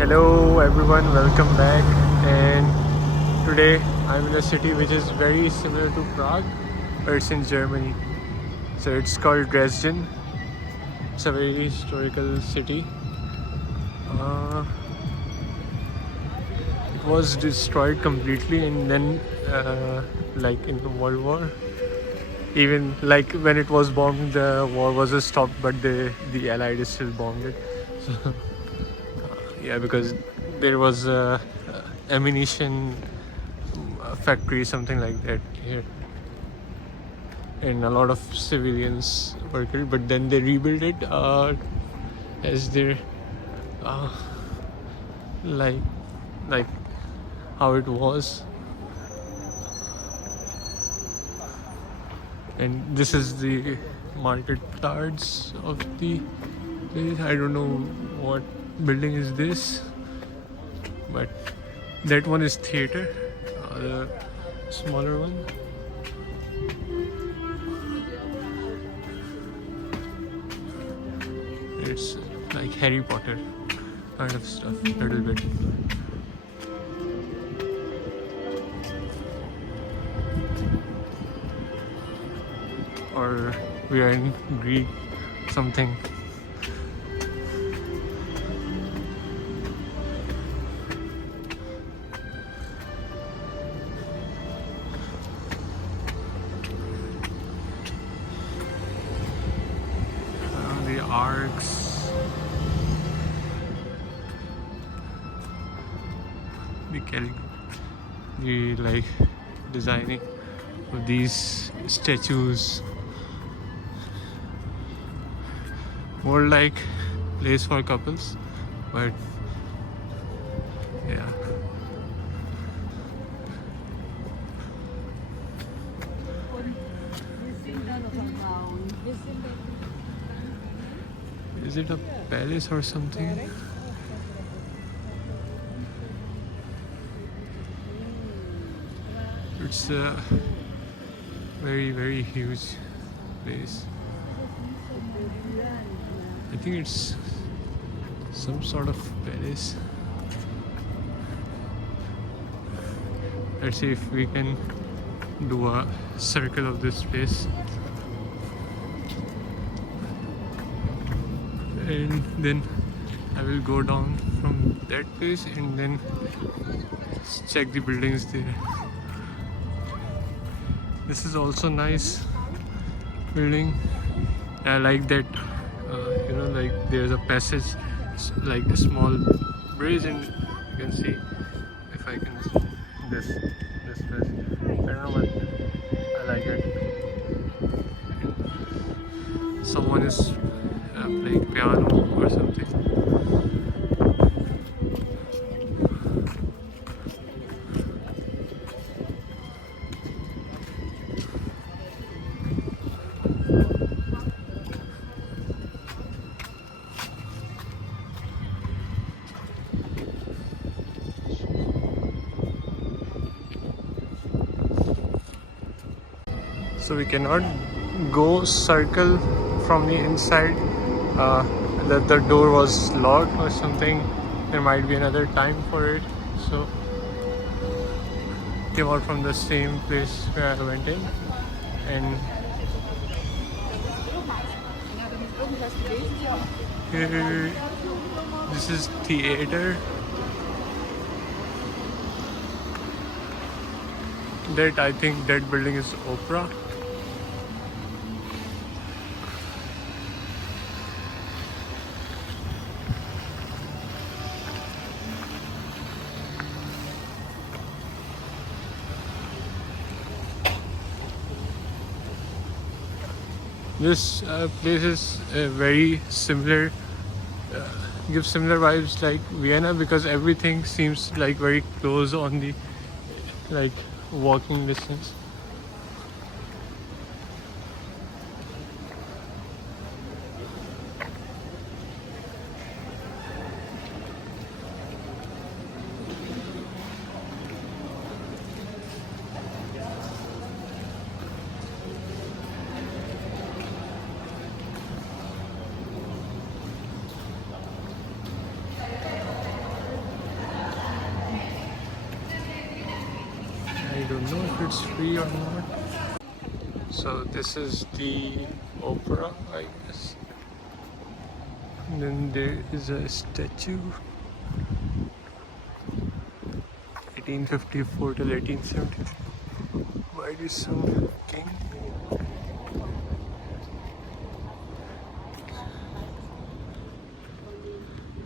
Hello everyone, welcome back. And today I'm in a city which is very similar to Prague, but it's in Germany. So it's called Dresden. It's a very historical city. Uh, it was destroyed completely, and then like in the World War, even like when it was bombed, the war was stopped, but the Allied still bombed it. So yeah, because there was a ammunition factory, something like that here, and a lot of civilians were killed. But then they rebuilt it as their uh, like like how it was. And this is the market cards of the place. I don't know what building is this, but that one is theater, the smaller one. It's like Harry Potter kind of stuff, a little bit. Or we are in Greek something. The arcs, the like designing of these statues, more like place for couples, but yeah. Is it a palace or something? It's a very huge place. I think it's some sort of palace. Let's see if we can do a circle of this place. And then I will go down from that place and then check the buildings there. This is also nice building. I like that, like there's a passage, like a small bridge, and you can see, if I can see this place. I don't know, but I like it. Someone is playing piano or something. So we cannot go circle from the inside. That the door was locked or something. There might be another time for it. So came out from the same place where I went in, and here this is theater. That, I think that building is opera. This place is very similar, gives similar vibes like Vienna, because everything seems like very close on the like walking distance. don't know if it's free or not. So this is the opera, I guess. And then there is a statue, 1854 till 1873. Why is some king?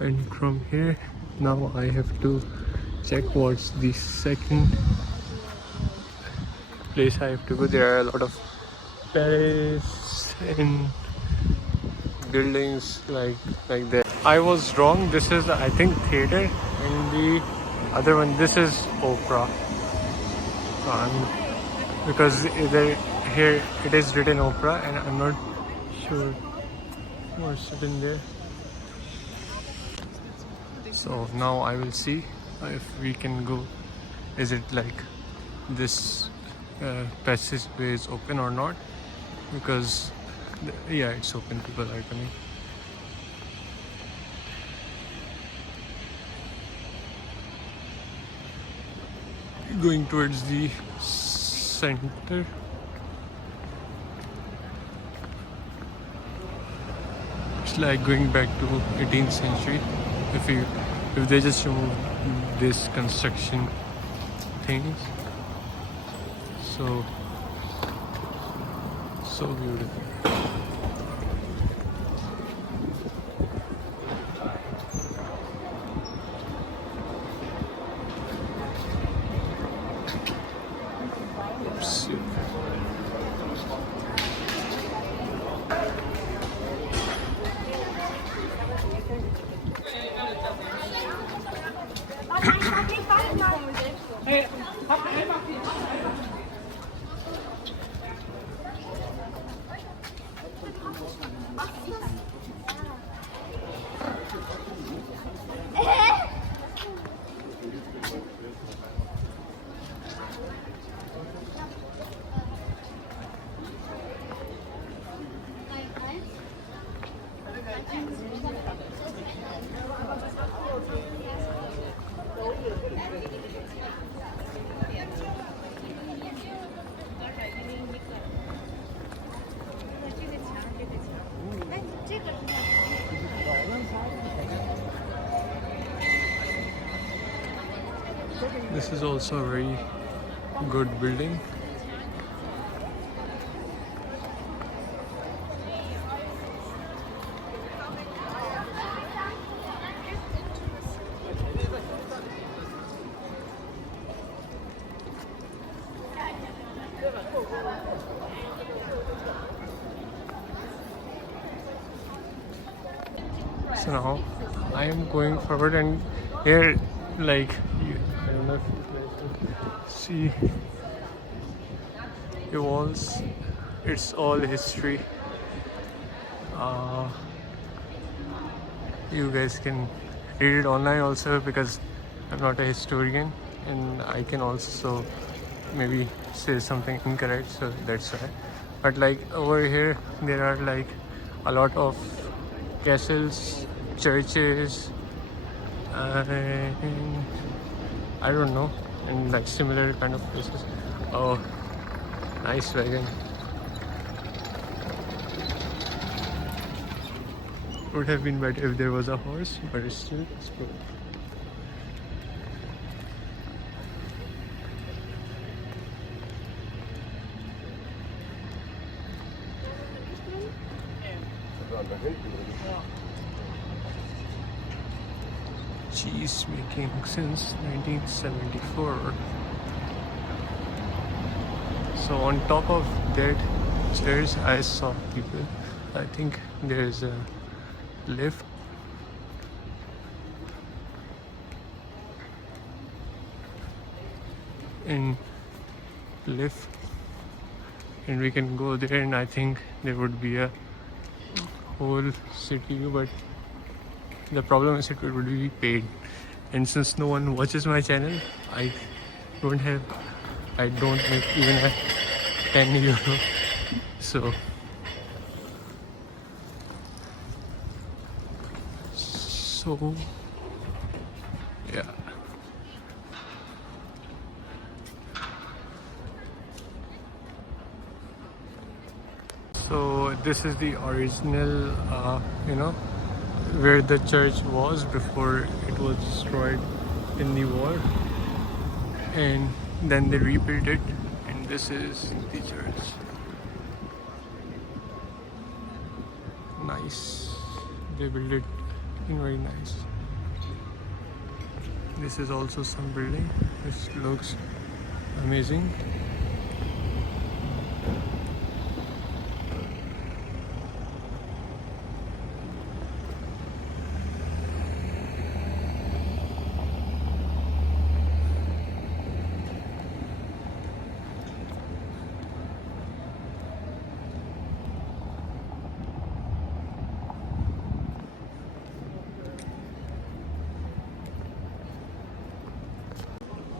And from here, now I have to check what's the second place I have to go. There are a lot of palaces and buildings like that. I was wrong. This is, I think, theater, and the other one, this is opera. Because here it is written opera, and I'm not sure what's written there. So now I will see if we can go. Is it like this passageway is open or not? Because yeah, it's open. People are coming. Going towards the center. It's like going back to 18th century. If they just remove this construction things, so beautiful. Oops. This is also a very good building. So now I am going forward, and here, like, I don't know if you guys can see the walls. It's all history. You guys can read it online also, because I'm not a historian, and I can also maybe say something incorrect, so that's why. But like over here, there are like a lot of castles, churches, and I don't know, and like similar kind of places. Oh, nice wagon. Would have been better if there was a horse, but it's still explode. Cheese making since 1974. So on top of that stairs, I saw people. I think there's a lift. And we can go there, and I think there would be a whole city, but the problem is it would be paid, and since no one watches my channel, I don't make even a 10 euro. So yeah. this is the original, where the church was before it was destroyed in the war, and then they rebuilt it, and this is the church. Nice. They built it looking very nice. This is also some building which looks amazing.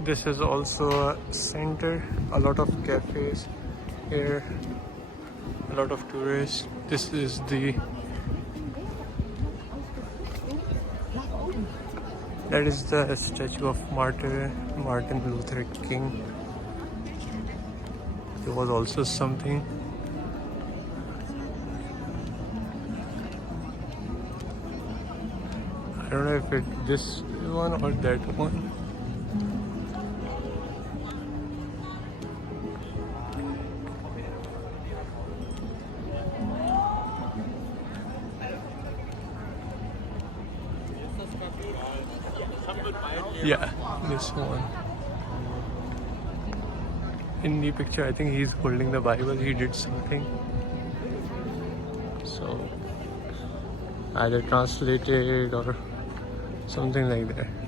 This is also a center, a lot of cafes here, a lot of tourists. This is that is the statue of Martin Luther King. There was also something. I don't know if it's this one or that one. Yeah, this one. In the picture, I think he's holding the Bible. He did something. So, either translated or something like that.